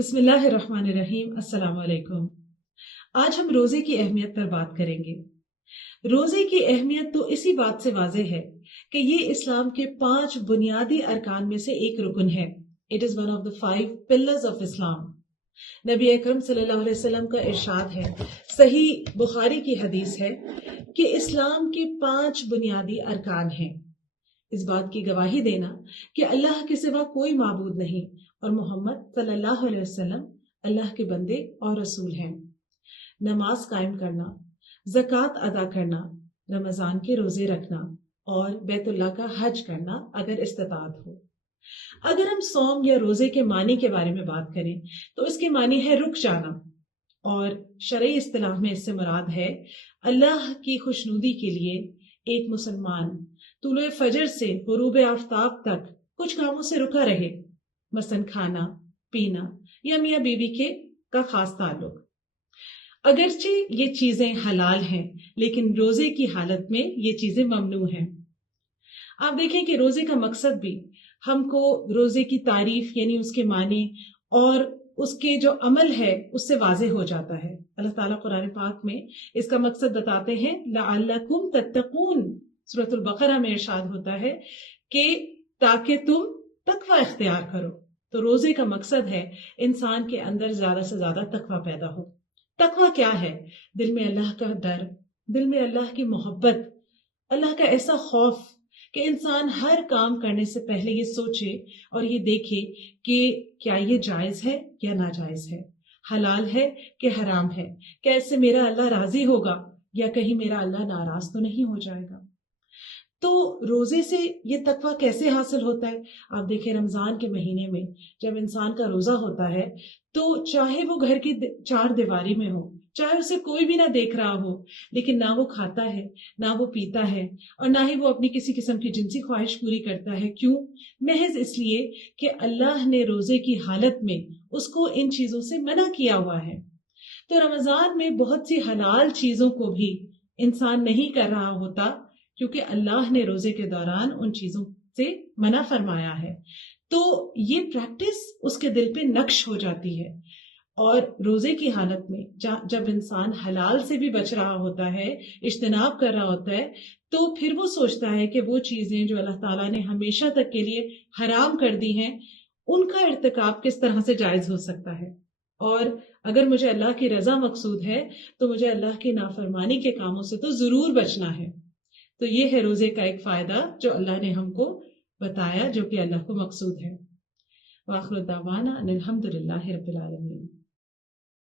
बिस्मिल्लाहिर्रहमानिर्रहीम। अस्सलाम वालेकुम। आज हम रोजे की अहमियत पर बात करेंगे। रोजे की अहमियत तो इसी बात से वाज़ेह है कि ये इस्लाम के 5 बुनियादी अरकान में से एक रुकन है। It is one of the 5 pillars of Islam. नबी अकरम सल्लल्लाहु अलैहि वसल्लम का इरशाद है, सही बुखारी की हदीस है कि इस्लाम के 5 बुनियादी अरकान हैं। इस बात की गवाही देना कि अल्लाह के सिवा कोई माबूद नहीं और मोहम्मद सल्लल्लाहु अलैहि वसल्लम अल्लाह के बंदे और रसूल हैं। नमाज कायम करना, ज़कात अदा करना, रमज़ान के रोजे रखना और बैतुल्लाह का हज करना अगर इस्तिताअत हो। अगर हम सौम या रोजे के मानी के बारे में बात करें तो इसके मानी है रुक जाना, और शरई इस्तिलाह में इससे मुराद है अल्लाह की खुशनुदी के लिए एक मुसलमान तुलुए फजर से गुरूब आफ्ताब तक कुछ कामों से रुका रहे, मसलन खाना पीना या मियाँ बीवी का खास ताल्लुक। अगरचे ये चीजें हलाल हैं लेकिन रोजे की हालत में ये चीजें ममनू हैं। आप देखें कि रोजे का मकसद भी हमको रोजे की तारीफ यानी उसके मानी और उसके जो अमल है उससे वाज़ेह हो जाता है। अल्लाह ताला कुरान पाक में इसका मकसद बताते हैं, लअल्लकुम तत्तकून। सूरतुल बकरा में इरशाद होता है कि ताकि तुम तकवा इख्तियार करो। तो रोजे का मकसद है इंसान के अंदर ज्यादा से ज्यादा तकवा पैदा हो। तकवा क्या है? दिल में अल्लाह का डर, दिल में अल्लाह की मोहब्बत, अल्लाह का ऐसा खौफ कि इंसान हर काम करने से पहले ये सोचे और ये देखे कि क्या ये जायज है या नाजायज है, हलाल है कि हराम है, क्या इससे मेरा अल्लाह राजी होगा या कहीं मेरा अल्लाह नाराज तो नहीं हो जाएगा। तो रोजे से ये तकवा कैसे हासिल होता है? आप देखें रमजान के महीने में जब इंसान का रोजा होता है तो चाहे वो घर की 4 दीवारी में हो, चाहे उसे कोई भी ना देख रहा हो, लेकिन ना वो खाता है, ना वो पीता है और ना ही वो अपनी किसी किस्म की जिनसी ख्वाहिश पूरी करता है। क्यों? महज इसलिए कि अल्लाह ने रोजे की हालत में उसको इन चीजों से मना किया हुआ है। तो रमजान में बहुत सी हलाल चीजों को भी इंसान नहीं कर रहा होता क्योंकि अल्लाह ने रोजे के दौरान उन चीजों से मना फरमाया है। तो ये प्रैक्टिस उसके दिल पे नक्श हो जाती है और रोजे की हालत में जब इंसान हलाल से भी बच रहा होता है, इज्तिनाब कर रहा होता है, तो फिर वो सोचता है कि वो चीजें जो अल्लाह ताला ने हमेशा तक के लिए हराम कर दी हैं उनका इर्तिकाब किस तरह से जायज हो सकता है। और अगर मुझे अल्लाह की रजा मकसूद है तो मुझे अल्लाह की नाफरमानी के कामों से तो जरूर बचना है। तो ये है रोजे का एक फायदा जो अल्लाह ने हमको बताया, जो कि अल्लाह को मकसूद है। वाखिर दावाना अनिल हम्दुलिल्लाहि रब्बिल आलमीन।